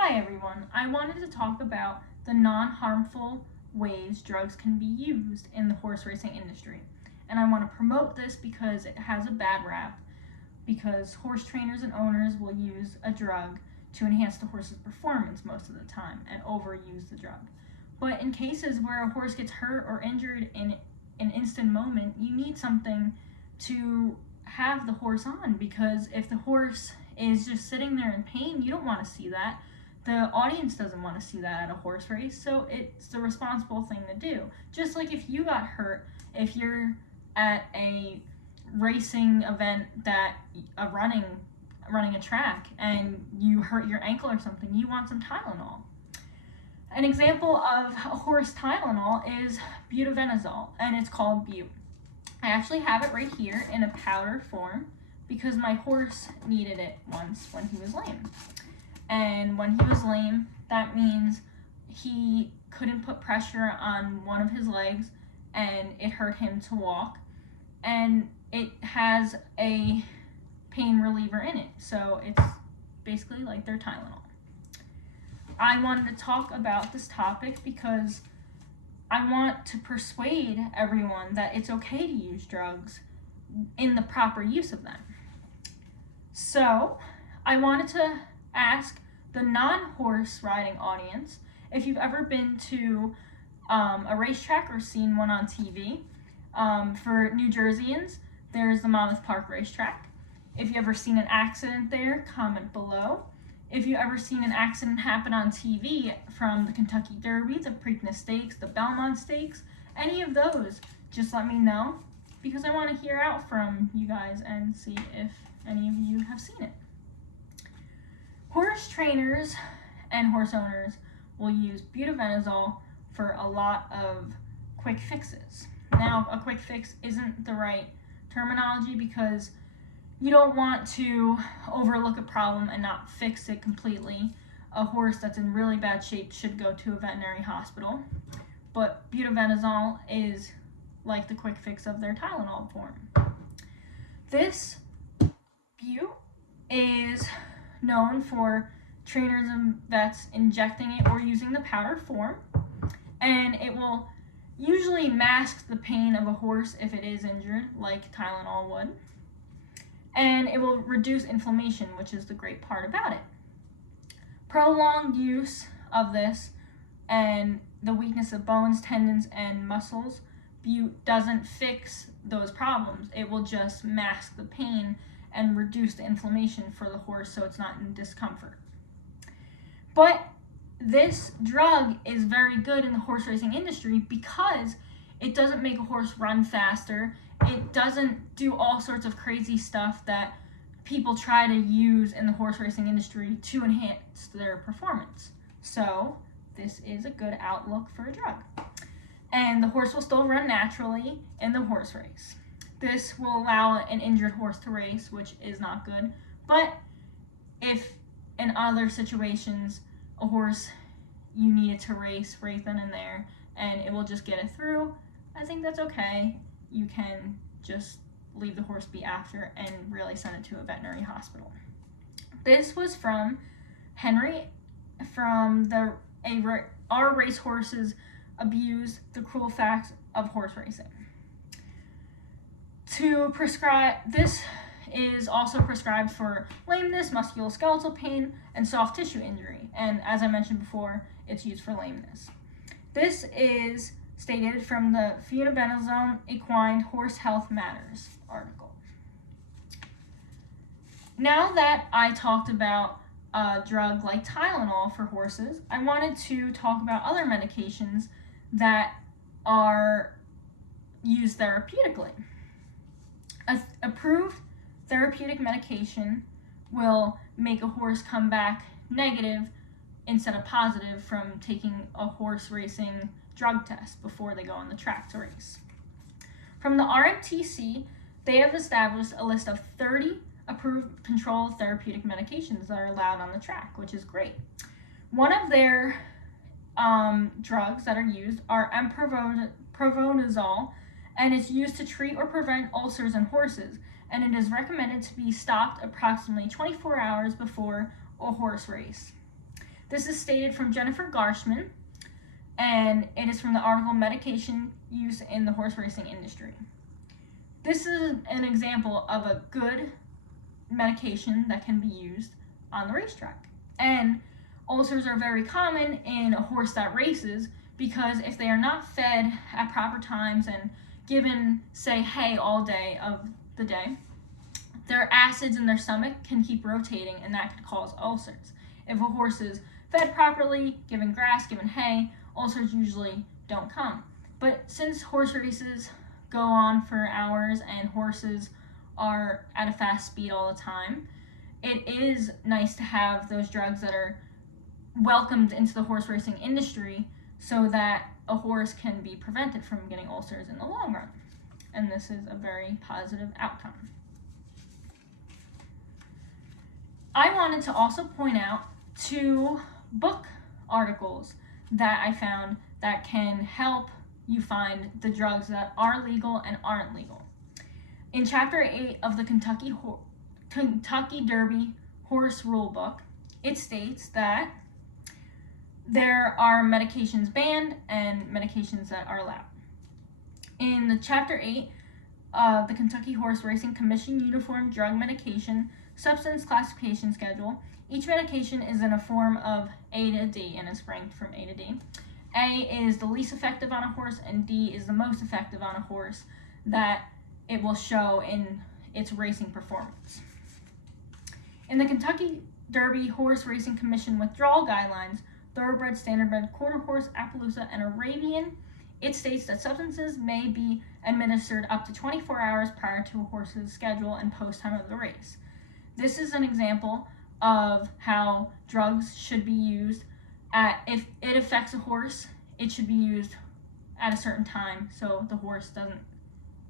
Hi everyone, I wanted to talk about the non-harmful ways drugs can be used in the horse racing industry. And I want to promote this because it has a bad rap, because horse trainers and owners will use a drug to enhance the horse's performance most of the time and overuse the drug. But in cases where a horse gets hurt or injured in an instant moment, you need something to have the horse on, because if the horse is just sitting there in pain, you don't want to see that. The audience doesn't want to see that at a horse race, so it's the responsible thing to do. Just like if you got hurt, if you're at a racing event that running a track and you hurt your ankle or something, you want some Tylenol. An example of a horse Tylenol is butavenazole, and it's called Bute. I actually have it right here in a powder form because my horse needed it once when he was lame. And when he was lame, that means he couldn't put pressure on one of his legs and it hurt him to walk. And it has a pain reliever in it, so it's basically like their Tylenol. I wanted to talk about this topic because I want to persuade everyone that it's okay to use drugs in the proper use of them. So I wanted to ask the non-horse riding audience if you've ever been to a racetrack or seen one on TV. For New Jerseyans, there's the Monmouth Park racetrack. If you've ever seen an accident there, comment below. If you've ever seen an accident happen on TV from the Kentucky Derby, the Preakness Stakes, the Belmont Stakes, any of those, just let me know, because I want to hear out from you guys and see if any of you have seen it. Horse trainers and horse owners will use butavenazole for a lot of quick fixes. Now, a quick fix isn't the right terminology because you don't want to overlook a problem and not fix it completely. A horse that's in really bad shape should go to a veterinary hospital. But butavenazole is like the quick fix of their Tylenol form. This Bute is known for trainers and vets injecting it or using the powder form, and it will usually mask the pain of a horse if it is injured, like Tylenol would, and it will reduce inflammation, which is the great part about it. Prolonged use of this and the weakness of bones, tendons, and muscles, Bute doesn't fix those problems. It will just mask the pain and reduce the inflammation for the horse so it's not in discomfort. But this drug is very good in the horse racing industry because it doesn't make a horse run faster. It doesn't do all sorts of crazy stuff that people try to use in the horse racing industry to enhance their performance. So this is a good outlook for a drug. And the horse will still run naturally in the horse race. This will allow an injured horse to race, which is not good. But if in other situations a horse you need it to race right then and there and it will just get it through, I think that's okay. You can just leave the horse be after and really send it to a veterinary hospital. This was from Henry from Our Racehorses Abuse the Cruel Facts of Horse Racing. This is also prescribed for lameness, musculoskeletal pain, and soft tissue injury. And as I mentioned before, it's used for lameness. This is stated from the Fumibenzone Equine Horse Health Matters article. Now that I talked about a drug like Tylenol for horses, I wanted to talk about other medications that are used therapeutically. Approved therapeutic medication will make a horse come back negative instead of positive from taking a horse racing drug test before they go on the track to race. From the RMTC, they have established a list of 30 approved controlled therapeutic medications that are allowed on the track, which is great. One of their drugs that are used are Provonazole, and it's used to treat or prevent ulcers in horses, and it is recommended to be stopped approximately 24 hours before a horse race. This is stated from Jennifer Garshman, and it is from the article Medication Use in the Horse Racing Industry. This is an example of a good medication that can be used on the racetrack. And ulcers are very common in a horse that races because if they are not fed at proper times and given, say, hay all day of the day, their acids in their stomach can keep rotating, and that could cause ulcers. If a horse is fed properly, given grass, given hay, ulcers usually don't come. But since horse races go on for hours and horses are at a fast speed all the time, it is nice to have those drugs that are welcomed into the horse racing industry so that a horse can be prevented from getting ulcers in the long run. And this is a very positive outcome. I wanted to also point out 2 book articles that I found that can help you find the drugs that are legal and aren't legal. In Chapter 8 of the Kentucky Derby Horse Rule Book, it states that there are medications banned and medications that are allowed. In the Chapter 8 of the Kentucky Horse Racing Commission Uniform Drug Medication Substance Classification Schedule, each medication is in a form of A to D and is ranked from A to D. A is the least effective on a horse, and D is the most effective on a horse that it will show in its racing performance. In the Kentucky Derby Horse Racing Commission Withdrawal Guidelines, Thoroughbred, Standardbred, Quarter Horse, Appaloosa, and Arabian, it states that substances may be administered up to 24 hours prior to a horse's schedule and post-time of the race. This is an example of how drugs should be used. If it affects a horse, it should be used at a certain time so the horse doesn't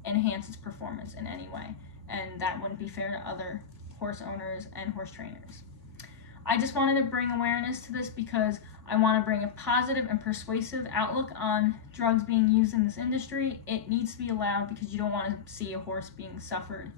enhance its performance in any way, and that wouldn't be fair to other horse owners and horse trainers. I just wanted to bring awareness to this because I want to bring a positive and persuasive outlook on drugs being used in this industry. It needs to be allowed because you don't want to see a horse being suffered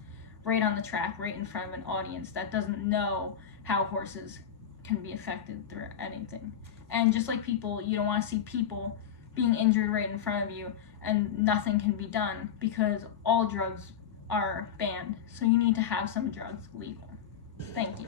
right on the track, right in front of an audience that doesn't know how horses can be affected through anything. And just like people, you don't want to see people being injured right in front of you and nothing can be done because all drugs are banned. So you need to have some drugs legal. Thank you.